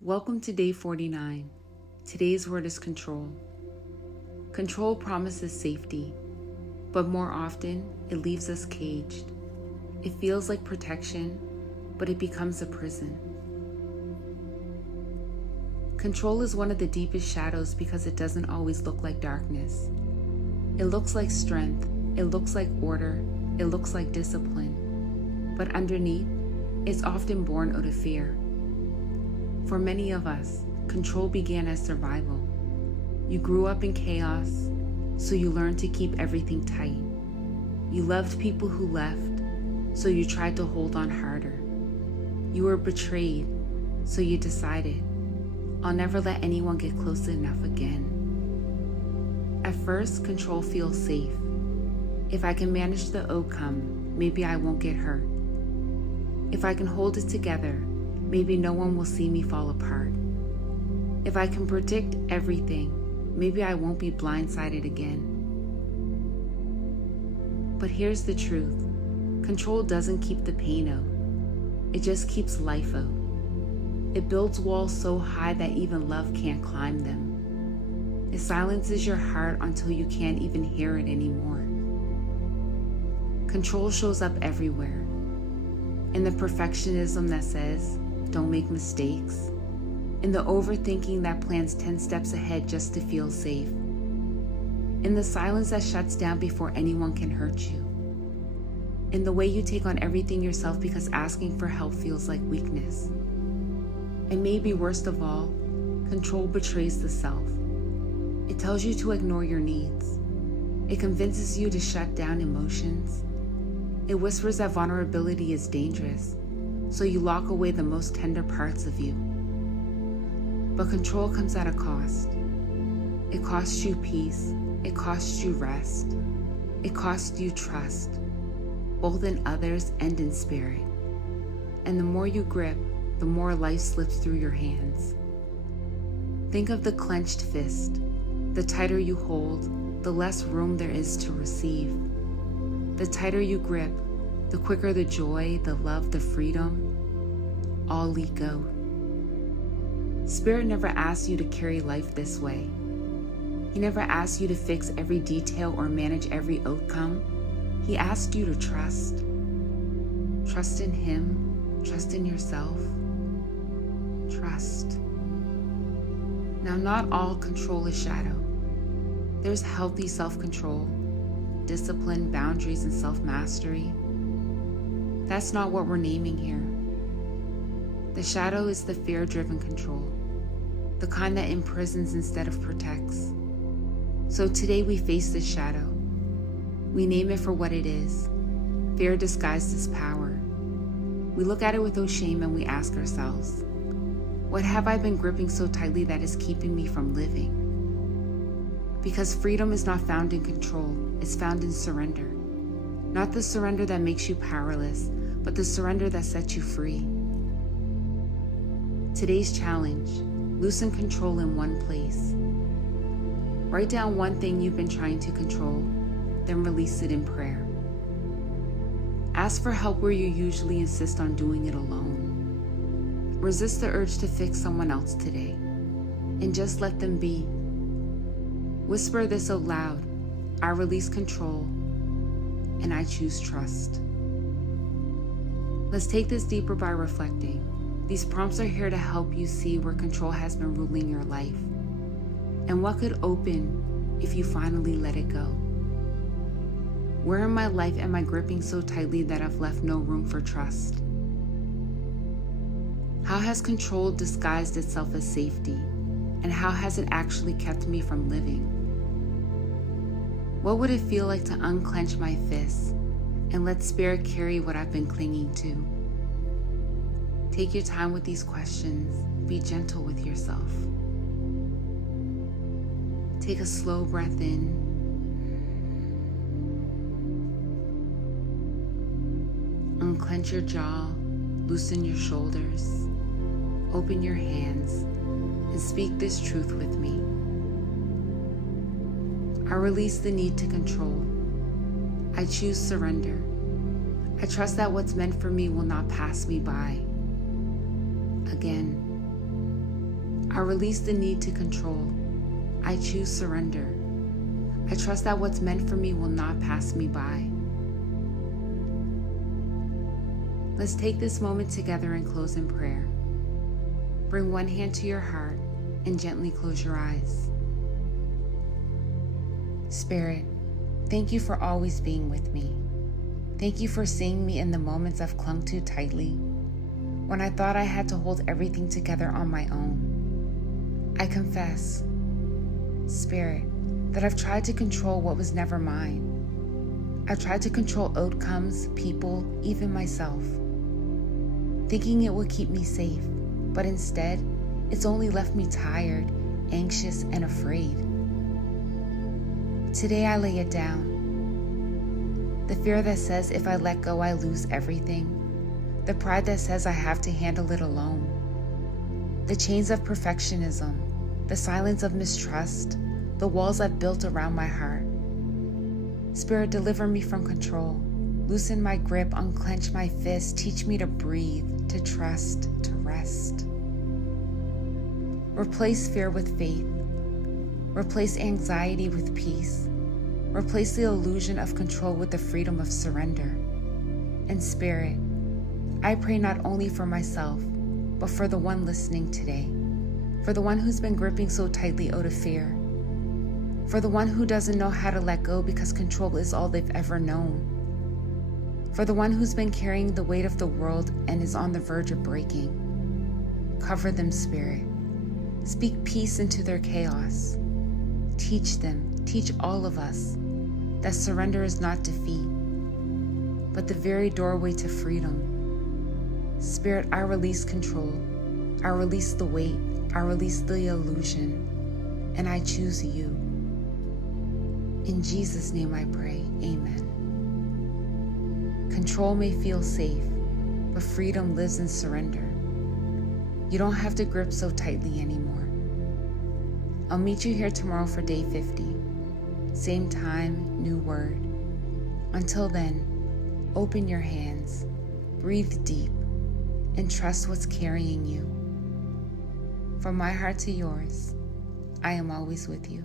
Welcome to day 49. Today's word is control. Control promises safety, but more often it leaves us caged. It feels like protection, but it becomes a prison. Control is one of the deepest shadows because it doesn't always look like darkness. It looks like strength, it looks like order, it looks like discipline, but underneath, it's often born out of fear. For many of us, control began as survival. You grew up in chaos, so you learned to keep everything tight. You loved people who left, so you tried to hold on harder. You were betrayed, so you decided, I'll never let anyone get close enough again. At first, control feels safe. If I can manage the outcome, maybe I won't get hurt. If I can hold it together, maybe no one will see me fall apart. If I can predict everything, maybe I won't be blindsided again. But here's the truth. Control doesn't keep the pain out. It just keeps life out. It builds walls so high that even love can't climb them. It silences your heart until you can't even hear it anymore. Control shows up everywhere. In the perfectionism that says, don't make mistakes, in the overthinking that plans 10 steps ahead just to feel safe, in the silence that shuts down before anyone can hurt you, in the way you take on everything yourself because asking for help feels like weakness. And maybe worst of all, control betrays the self. It tells you to ignore your needs. It convinces you to shut down emotions. It whispers that vulnerability is dangerous, so you lock away the most tender parts of you. But control comes at a cost. It costs you peace. It costs you rest. It costs you trust, both in others and in spirit. And the more you grip, the more life slips through your hands. Think of the clenched fist. The tighter you hold, the less room there is to receive. The tighter you grip, the quicker the joy, the love, the freedom all leak out. Spirit never asks you to carry life this way. He never asks you to fix every detail or manage every outcome. He asked you to trust. Trust in Him, trust in yourself. Trust. Now, not all control is shadow. There's healthy self-control, discipline, boundaries, and self-mastery. That's not what we're naming here. The shadow is the fear-driven control, the kind that imprisons instead of protects. So today we face this shadow. We name it for what it is, fear disguised as power. We look at it without shame and we ask ourselves, what have I been gripping so tightly that is keeping me from living? Because freedom is not found in control, it's found in surrender. Not the surrender that makes you powerless, but the surrender that sets you free. Today's challenge, loosen control in one place. Write down one thing you've been trying to control, then release it in prayer. Ask for help where you usually insist on doing it alone. Resist the urge to fix someone else today, and just let them be. Whisper this out loud, I release control, and I choose trust. Let's take this deeper by reflecting. These prompts are here to help you see where control has been ruling your life, and what could open if you finally let it go. Where in my life am I gripping so tightly that I've left no room for trust? How has control disguised itself as safety, and how has it actually kept me from living? What would it feel like to unclench my fists and let Spirit carry what I've been clinging to? Take your time with these questions. Be gentle with yourself. Take a slow breath in. Unclench your jaw, loosen your shoulders, open your hands, and speak this truth with me. I release the need to control. I choose surrender. I trust that what's meant for me will not pass me by. Again, I release the need to control. I choose surrender. I trust that what's meant for me will not pass me by. Let's take this moment together and close in prayer. Bring one hand to your heart and gently close your eyes. Spirit, thank you for always being with me. Thank you for seeing me in the moments I've clung too tightly, when I thought I had to hold everything together on my own. I confess, Spirit, that I've tried to control what was never mine. I've tried to control outcomes, people, even myself, thinking it would keep me safe, but instead, it's only left me tired, anxious, and afraid. Today I lay it down. The fear that says if I let go, I lose everything. The pride that says I have to handle it alone. The chains of perfectionism, the silence of mistrust, the walls I've built around my heart. Spirit, deliver me from control. Loosen my grip, unclench my fist, teach me to breathe, to trust, to rest. Replace fear with faith. Replace anxiety with peace. Replace the illusion of control with the freedom of surrender. And Spirit, I pray not only for myself, but for the one listening today, for the one who's been gripping so tightly out of fear, for the one who doesn't know how to let go because control is all they've ever known, for the one who's been carrying the weight of the world and is on the verge of breaking. Cover them, Spirit. Speak peace into their chaos. Teach them, teach all of us, that surrender is not defeat, but the very doorway to freedom. Spirit, I release control. I release the weight. I release the illusion. And I choose you. In Jesus' name I pray, amen. Control may feel safe, but freedom lives in surrender. You don't have to grip so tightly anymore. I'll meet you here tomorrow for day 50. Same time, new word. Until then, open your hands, breathe deep, and trust what's carrying you. From my heart to yours, I am always with you.